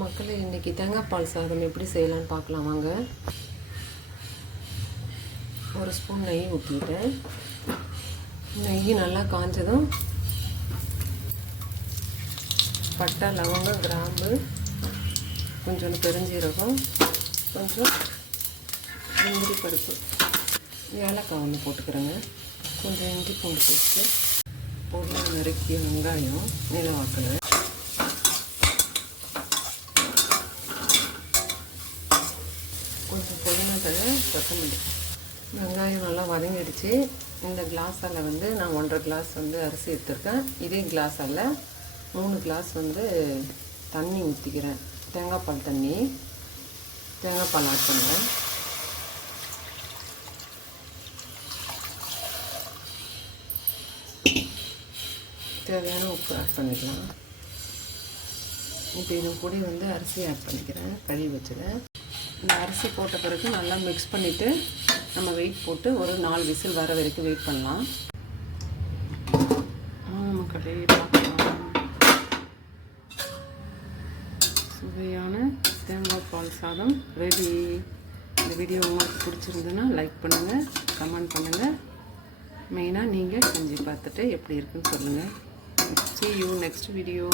மக்களே, இன்றைக்கி தேங்காய் பால் சாதம் எப்படி செய்யலான்னு பார்க்கலாம் வாங்க. ஒரு ஸ்பூன் நெய் ஊற்றிட்டேன். நெய் நல்லா காஞ்சதும் பட்டை, லவங்கம், கிராம்பு, கொஞ்சம் பெருஞ்சீரகம், கொஞ்சம் முந்திரி பருப்பு, ஏலக்காய் ஒன்று போட்டுக்கிறேங்க. கொஞ்சம் இஞ்சி பூண்டு பேஸ்ட்டு, பொருளை நறுக்கிய வெங்காயம் நீளவாக்கில், கொஞ்சம் புதினா தழை, கொத்தமல்லி. வெங்காயம் நல்லா வதங்கிடுச்சு. இந்த கிளாஸால் நான் 1.5 கிளாஸ் அரிசி எடுத்துருக்கேன். இதே கிளாஸால் 3 கிளாஸ் தண்ணி ஊற்றிக்கிறேன். தேங்காய் பால் தண்ணி, தேங்காய் பால் ஆட் பண்ணுறேன். தேவையான உப்பு ஆட் பண்ணிக்கலாம். இப்போ இது கூட அரிசி ஆட் பண்ணிக்கிறேன், கழுவி வச்சுருவேன். இந்த அரிசி போட்ட பிறகு நல்லா மிக்ஸ் பண்ணிவிட்டு நம்ம வெயிட் போட்டு ஒரு 4 விசில் வர வரைக்கும் வெயிட் பண்ணலாம். மக்களே, பார்க்கலாம். சுவையான தேங்காய் பால் சாதம் ரெடி. இந்த வீடியோ உங்களுக்கு பிடிச்சிருந்ததுன்னா லைக் பண்ணுங்கள், கமெண்ட் பண்ணுங்கள். மெயினாக நீங்கள் செஞ்சு பார்த்துட்டு எப்படி இருக்குன்னு சொல்லுங்கள். See you next video.